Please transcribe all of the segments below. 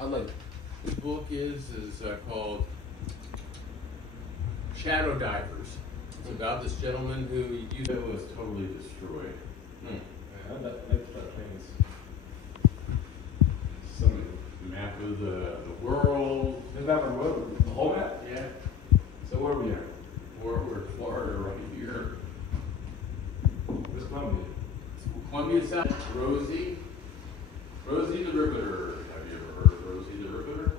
I like it. The book is called Shadow Divers. It's about this gentleman who was totally destroyed. Yeah, I like things. Some map of the world. The map of the world? The whole map? Yeah. So where are we at? We're in Florida right here. Where's Columbia? Columbia, South. Rosie the Riveter. Have you ever heard of Rosie the Riveter?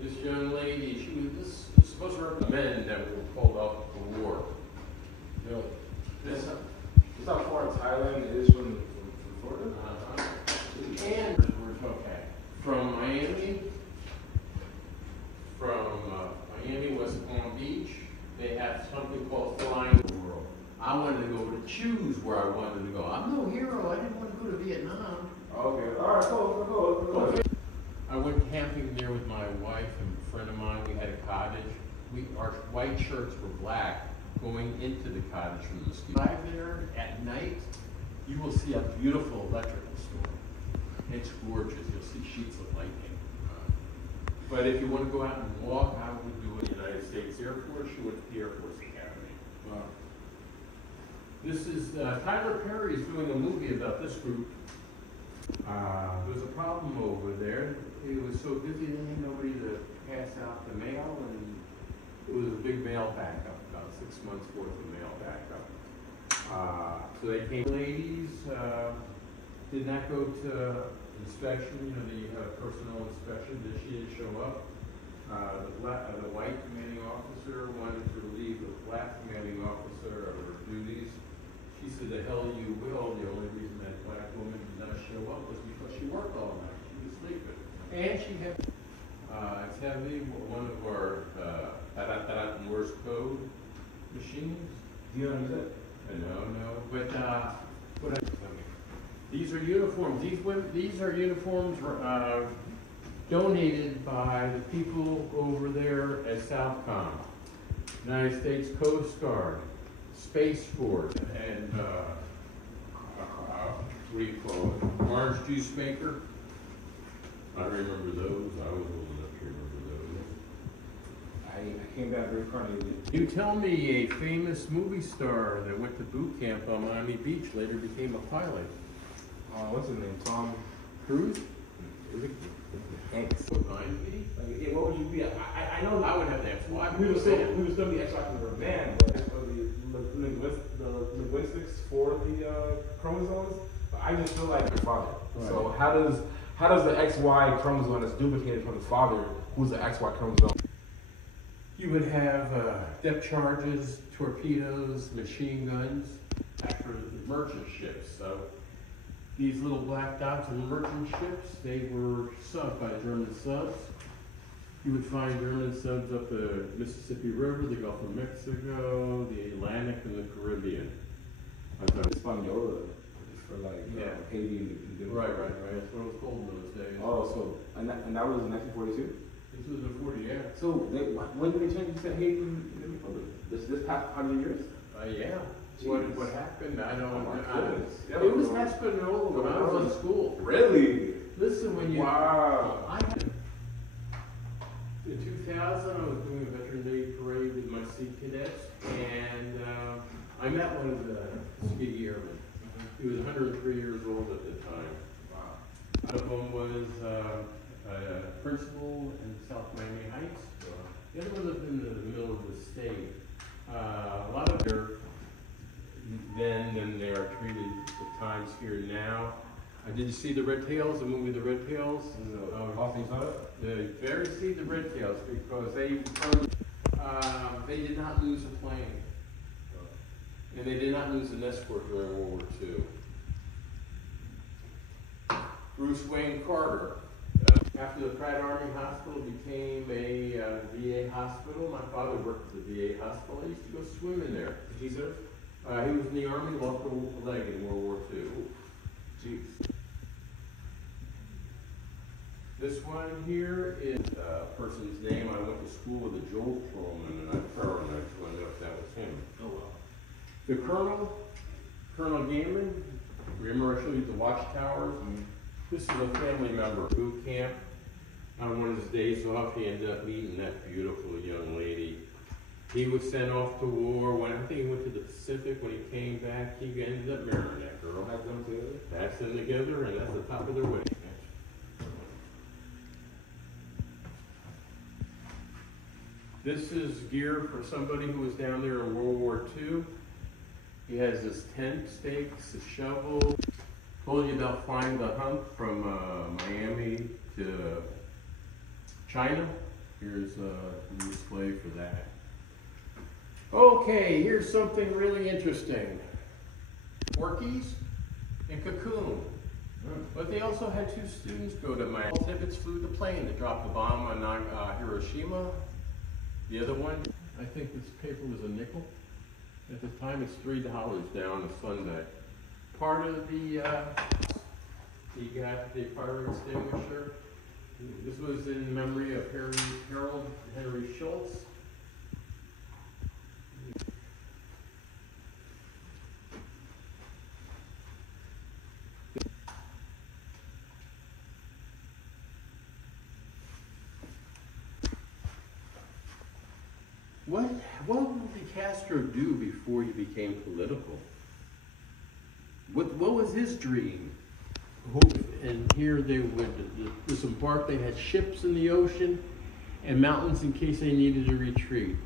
This young lady, she was supposed to represent men that were called off the war. Really? This, It's not far Thailand is from Florida? and we're okay. From Miami, West Palm Beach, they have something called Flying the World. I wanted to go to choose where I wanted to go. I'm no hero. I didn't want to go to Vietnam. Okay. All right. Cool. I went camping there with my wife and a friend of mine. We had a cottage. Our white shirts were black going into the cottage from the mosquito. Drive there at night, you will see a beautiful electrical storm. It's gorgeous. You'll see sheets of lightning. But if you want to go out and walk, I would do it in the United States Air Force. You went to the Air Force Academy. Wow. This is Tyler Perry is doing a movie about this group. There was a problem over there. It was so busy they had nobody to pass out the mail, and it was a big mail backup, about 6 months worth of mail backup. So they came. Ladies did not go to inspection, the personnel inspection. She didn't show up. The white commanding officer wanted to relieve the black commanding officer of her duties. She said, "The hell you will." The only reason that black woman did not show up was because she worked all night. She was sleeping. And she had, it's heavy, one of our Morse code machines. Do you know that? No, but these are uniforms. These are uniforms donated by the people over there at Southcom, United States Coast Guard, Space Force, and what do you call it? Orange juice maker. I remember those. I was old enough to remember those. I came back very carnally. You tell me a famous movie star that went to boot camp on Miami Beach later became a pilot. What's his name? Tom Cruise? Thanks. What would mine be? Yeah, what would you be? I know I would have to ask. Well, we would still be extracting man, but for the linguistics for the chromosomes. But I just feel like your father. Right. So how does the XY chromosome that's duplicated from his father, who's the XY chromosome? You would have depth charges, torpedoes, machine guns, after the merchant ships. So these little black dots on merchant ships, they were sunk by German subs. You would find German subs up the Mississippi River, the Gulf of Mexico, the Atlantic, and the Caribbean. Hispaniola for Haiti and Right. That's what it was called in those days. Oh, so and that was in 1942. This was in 40, yeah. So when did they change to Haiti and Republic? This past 100 years? Yeah. What happened? I don't know. It was Hispaniola when I was in school. Really? Listen, when you... Wow. In 2000, I was doing a Veteran Day parade with my Sea Cadets, and I met one of the ski airmen. He was 103 years old at the time. Wow. One of them was a principal in South Miami Heights. The other one lived in the middle of the state. A lot of their then than they are treated at times here now. Did you see the Red Tails, the movie The Red Tails? You better see the Red Tails because they did not lose a plane. And they did not lose an escort during World War II. Bruce Wayne Carter. After the Pratt Army Hospital became a VA hospital, my father worked at the VA hospital. I used to go swimming there. Did he serve? He was in the Army, lost a leg in World War II. Jeez. This one here is a person's name. I went to school with a Joel Perlman, and I just wanted to know if that was him. Oh, wow. The Colonel Gaiman, remember I showed you the watchtowers? Mm-hmm. This is a family member. Boot camp. on one of his days off, he ended up meeting that beautiful young lady. He was sent off to war. When I think he went to the Pacific, when he came back, he ended up marrying that girl. Back them together. That's them together, and that's the top of their wedding. This is gear for somebody who was down there in World War II. He has his tent stakes, a shovel. Told you about flying the hump from Miami to China. Here's a display for that. Okay, here's something really interesting. Porkies and Cocoon. But they also had two students go to Miami. Tibbets flew the plane that dropped the bomb on Hiroshima. The other one, I think this paper was a nickel. At the time, it's $3 down a Sunday. Part of the, he got the fire extinguisher. This was in memory of Harold Henry Schultz. What did Castro do before he became political? What was his dream? And here they would disembark. They had ships in the ocean and mountains in case they needed to retreat.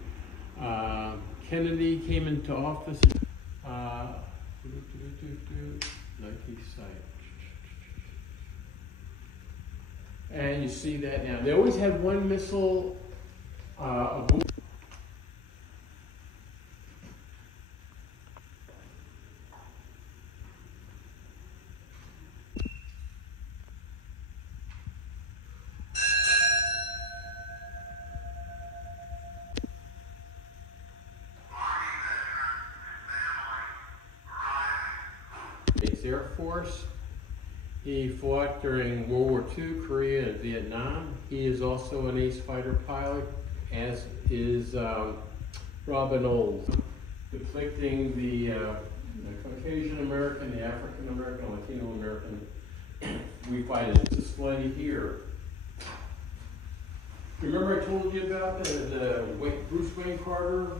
Kennedy came into office. Nike site. And you see that now. They always had one missile aboard. Air Force. He fought during World War II, Korea, and Vietnam. He is also an ace fighter pilot, as is Robin Olds, depicting the Caucasian American, the African American, Latino American. We fight a display here. Remember I told you about the Bruce Wayne Carter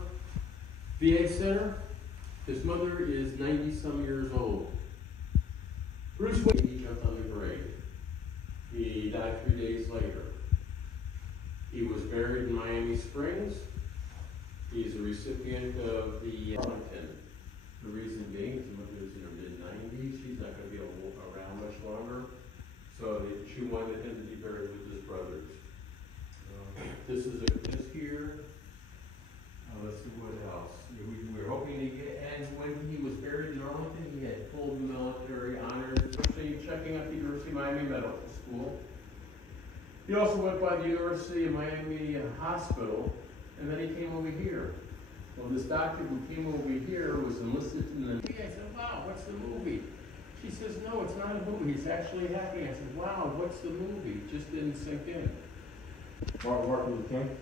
VA Center? His mother is 90-some years old. Bruce Wayne, he jumped on the grave. He died 3 days later. He was buried in Miami Springs. He's a recipient of the Arlington. The reason being, his mother was in her mid-90s. She's not going to be around much longer. So she wanted him to be buried with his brothers. This is this here. Let's see what else. We were hoping to get, and when he was buried in Arlington, he had full military honors, especially checking out the University of Miami Medical School. He also went by the University of Miami Hospital, and then he came over here. Well, this doctor who came over here was enlisted in the movie. I said, wow, what's the movie? She says, no, it's not a movie. He's actually happy. I said, wow, what's the movie? It just didn't sink in. Martin Luther King?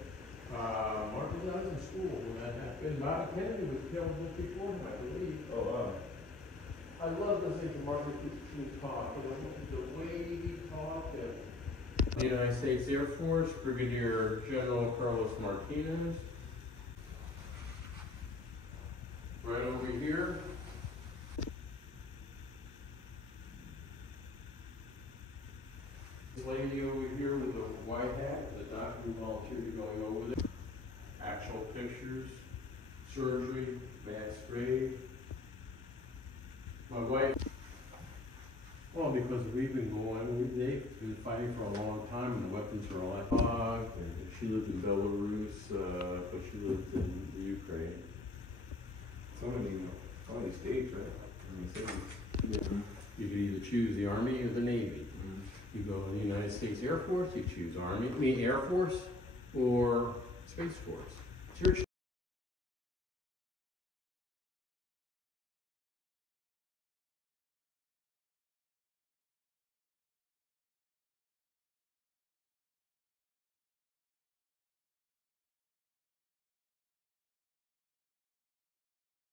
Martin was out in school when that happened. Bob Kennedy was killed just before him, I believe. Oh, wow. I love listening to Martin Luther King talk. The way he talked. The United States Air Force, Brigadier General Carlos Martinez. Right over here. This lady over here with the white hat, the doctor who volunteered to going over there. Actual pictures, surgery, mass grave. My wife, well, because we've been they've been fighting for a long time, and the weapons are all at she lived in Belarus, but she lived in the Ukraine. So many states, right? Yeah. You could either choose the Army or the Navy. You go to the United States Air Force, you choose Army, Air Force, or Space Force. It's your choice.